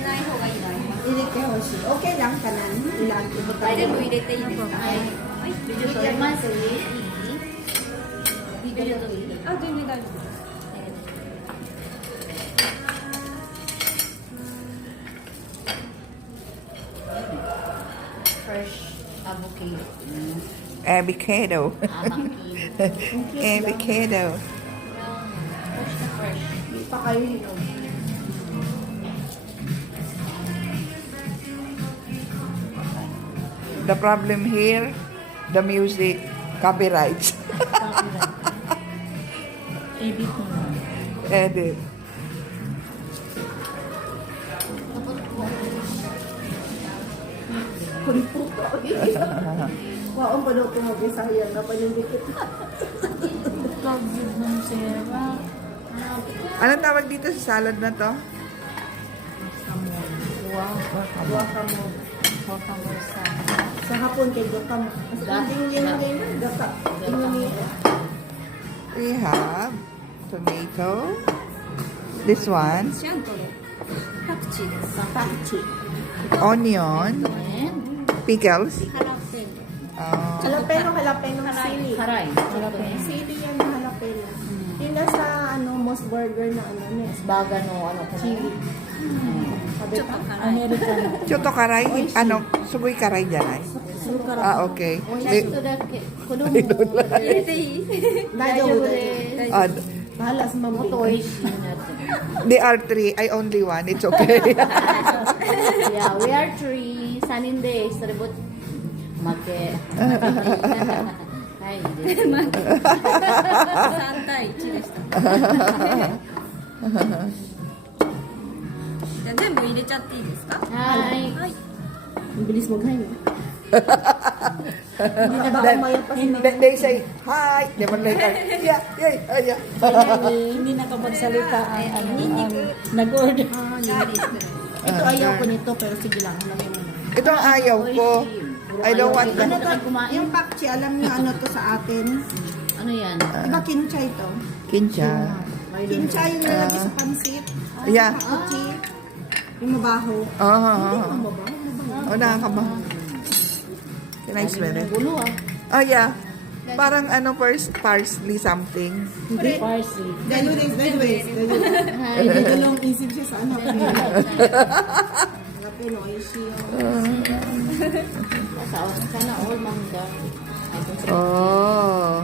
ない方がいいな。入れてほしい。OK langかな。ilang ibutan全部mo. 入れていいですか？はい。Did you try my sweet? 入れるといい？あ、全然大丈夫です。Fresh avocado. Avocado. Avocado. Avocado. Fresh na fresh. Hindi pa kayo hinog. The problem here, the music, copyrights. Edit mo na. Edit. Kulpot ako. Wow, ang paluto mo, Bisaya na panindikit. Kagid ng sera. Anong tawag dito sa salad na to? Guacamole. Guacamole sa... Sa hapon kay guacamole. Hindi yun. Gata. We have tomato. This one. シャントル。パクチーです。 Pachi. Onion. And Pickles. ハラペーニョ。 Jalapeno, sili. karay. Jalapeno. Sili yan na jalapeno. Yung nasa Moss Burger na nes. Baga no, ano ko. Chili. Sabi ちょっ pa? と辛い。 American. Choto karay. Ano? Sugoy karay dyan ay. Ah, okay. ちょっとだけ子供も入れていい？大丈夫です。Ah, Bahala sa もっ mamuto. と美味しいなって they are three. I only one. It's okay. Yeah, we are three sunny days. Ribot. Make. はい。3対1でした。じゃあ全部入れちゃっていいですか？はい。はい。 Ang bilis maghain. Hindi na ba umayan pa si They say, hi. They man later, yeah, yeah, yeah. Hindi nakapagsalita ang nag-order. Ito ayaw ko nito pero sige lang. Alam mo na. Ito ang ayaw ko. I don't want Ano that. to? Yung pakchi, alam niyo ano to sa atin? Ano yan? Diba kimchi ito? Kincha. Kimchi yung nilagay sa pansit. Yeah. Pakchi. Yung mabaho. Oh, Mabaho. oh, nakakabaho. Can I smell it? Gulo ah. Oh, yeah. Parang ano, parsley something. Hindi. Parsley. Dalawin. Hi. Dalawang isip siya sa ano. Jalapeno, oishi. Sana all mangga. Oh.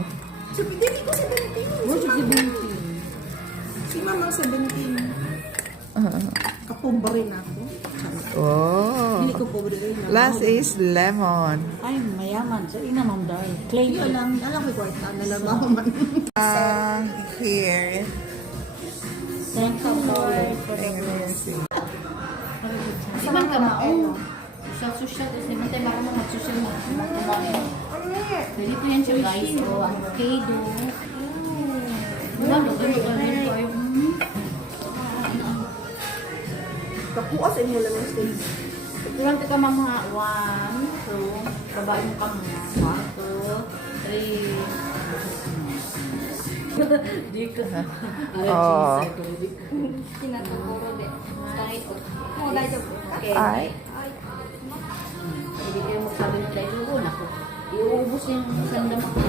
So, hindi ko 17. What's the Si Mamang 17. Kapumba rin ako. Oh. Hindi ko pobre rin. Last is lemon. Ay, mayaman. So, ina ma'am dahil. Claim Yun lang. Alam ko kwarta na lang ako man. Here. Thank you, Lord. Si man ka mao. Social kasi man tayo marunong mag-social mo. Pwede po yan siya guys. O, avocado. Wala, kayo. Kapuas ay mo lang yung stage. Itulang ka mga 1, 2, trabaho mo ka mga 1, 2, 3. Di ka. Oh. 好きなところで使いと。もう大丈夫ですか？ Okay. Ay. Hindi kayo magsabi ng tayo. Iuubos yung sandam ako.